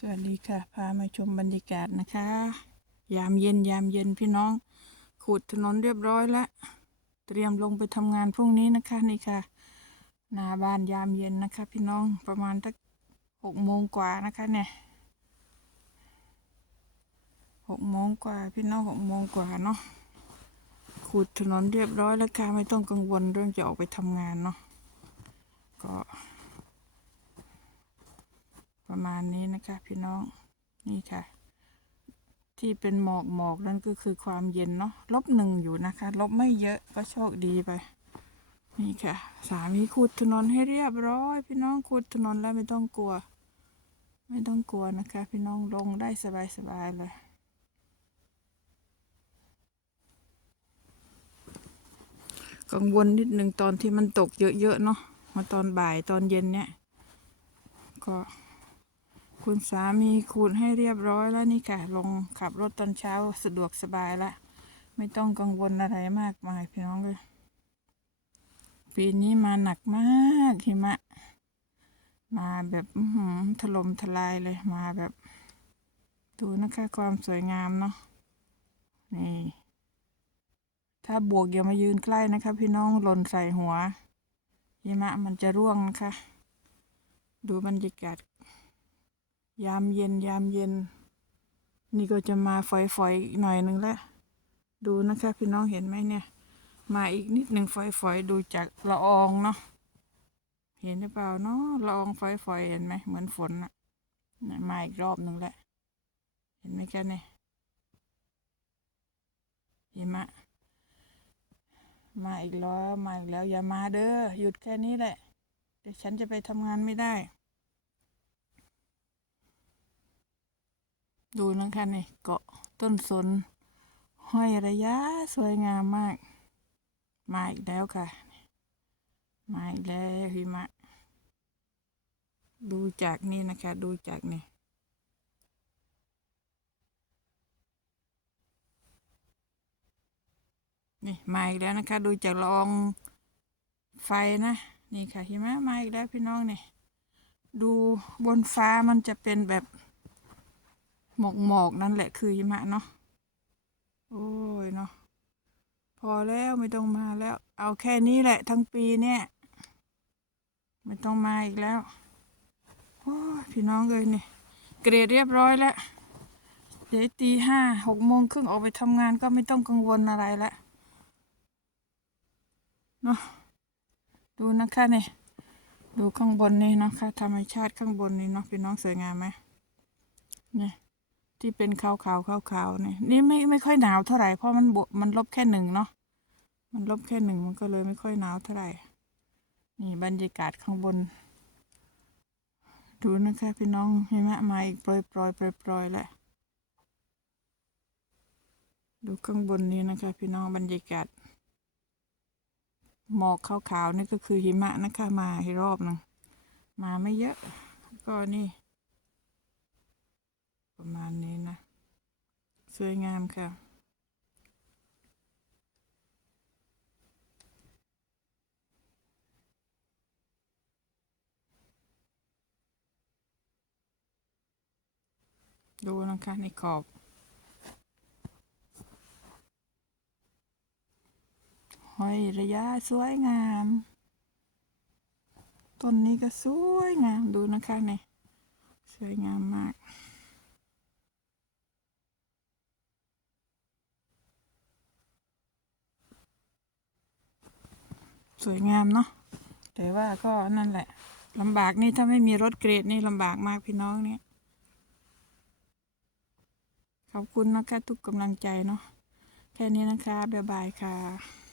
สวัสดีค่ะ พามาชมบรรยากาศนะคะ ยามเย็นยามเย็นพี่น้องขูดถนนเรียบร้อยแล้ว เตรียมลงไปทำงานพรุ่งนี้นะคะนี่ค่ะ หน้าบ้านยามเย็นนะคะ พี่น้องประมาณสักหกโมงกว่านะคะเนี่ยหกโมงกว่าพี่น้องหกโมงกว่าเนาะขูดถนนเรียบร้อยแล้วค่ะไม่ต้องกังวลเรื่องจะออกไปทำงานเนาะก็ ประมาณนี้นะคะพี่น้องนี่ค่ะ ที่เป็นหมอกหมอกนั่นก็คือความเย็นเนาะลบหนึ่งอยู่นะคะ ลบไม่เยอะก็โชคดีไป นี่ค่ะ สามีขุดถนนให้เรียบร้อย พี่น้องขุดถนนแล้วไม่ต้องกลัว ไม่ต้องกลัวนะคะ พี่น้องลงได้สบายสบายๆเลยกังวลนิดหนึ่งตอนที่มันตกเยอะๆเนาะมาตอนบ่ายตอนเย็นเนี่ย ก็ คุณสามีขูดให้เรียบร้อยแล้วนี่ค่ะ ลงขับรถตอนเช้าสะดวกสบายละ ไม่ต้องกังวลอะไรมากมายพี่น้องเลย ปีนี้มาหนักมากหิมะ มาแบบหือถล่มทลายเลยมาแบบ ดูนะคะความสวยงามเนาะนี่ ถ้าบวกอย่ามายืนใกล้นะคะ พี่น้องหล่นใส่หัวหิมะมันจะร่วงนะคะ ดูบรรยากาศ ยามเย็นยามเย็น นี่ก็จะมาฝอยๆอีกหน่อยหนึ่งแล้วดูนะคะพี่น้องเห็นไหมเนี่ย มาอีกนิดหนึ่งฝอยๆดูจากละอองเนาะเห็นหรือเปล่าเนาะละอองฝอยๆเห็นไหมเหมือนฝนอะเนี่ยมาอีกรอบหนึ่งแล้วเห็นไหมคะเนี่ยหิมะมาอีกแล้วมาอีกแล้วอย่ามาเด้อหยุดแค่นี้แหละเดี๋ยวฉันจะไปทำงานไม่ได้ ดูนะคะนี่เกาะต้นสน ห้อยระยะสวยงามมาก มาอีกแล้วค่ะ มาอีกแล้วหิมะ ดูจากนี่นะคะ ดูจากนี่นี่มาอีกแล้วนะคะ ดูจากลอองไฟนะ นี่ค่ะหิมะมาอีกแล้วพี่น้องนี่ ดูบนฟ้ามันจะเป็นแบบ หมอกหมอกๆนั่นแหละคือหิมะเนาะโอ้ยเนาะพอแล้วไม่ต้องมาแล้ว เอาแค่นี้แหละ ทั้งปีเนี่ย ไม่ต้องมาอีกแล้วโอ้พี่น้องเลยนี่เกรดเรียบร้อยแล้วเดี๋ยวตีห้าหกโมงครึ่งออกไปทำงานก็ไม่ต้องกังวลอะไรละเนาะดูนะคะนี่ดูข้างบนนี่นะคะธรรมชาติข้างบนนี่เนาะพี่น้องสวยงามไหมเนี่ย ที่เป็นขาวขาวขาวขาวๆเนี่ยนี่ไม่ไม่ค่อยหนาวเท่าไหร่เพราะมันบวมันลบแค่หนึ่งเนาะมันลบแค่หนึ่งมันก็เลยไม่ค่อยหนาวเท่าไหร่นี่บรรยากาศข้างบน ดูนะคะพี่น้องหิมะมาอีกโปรยโปรยโปรยโปรยๆแล้วดูข้างบนนี้นะคะ พี่น้องบรรยากาศหมอกขาวๆนี่ก็คือหิมะนะคะมาอีกรอบหนึงมาไม่เยอะ ก็นี่ ประมาณนี้นะ สวยงามค่ะ ดูนะคะในขอบห้อยระยะสวยงาม ต้นนี้ก็สวยงาม ดูนะคะเนี่ยสวยงามมาก วยงามเนาะแต่ว่าก็นั่นแหละลำบากนี่ถ้าไม่มีรถเกรดนี่ลำบากมากพี่น้องเนี่ยขอบคุณนะคะทุกกำลังใจเนาะแค่นี้นะคะ บ๊ายบายค่ะ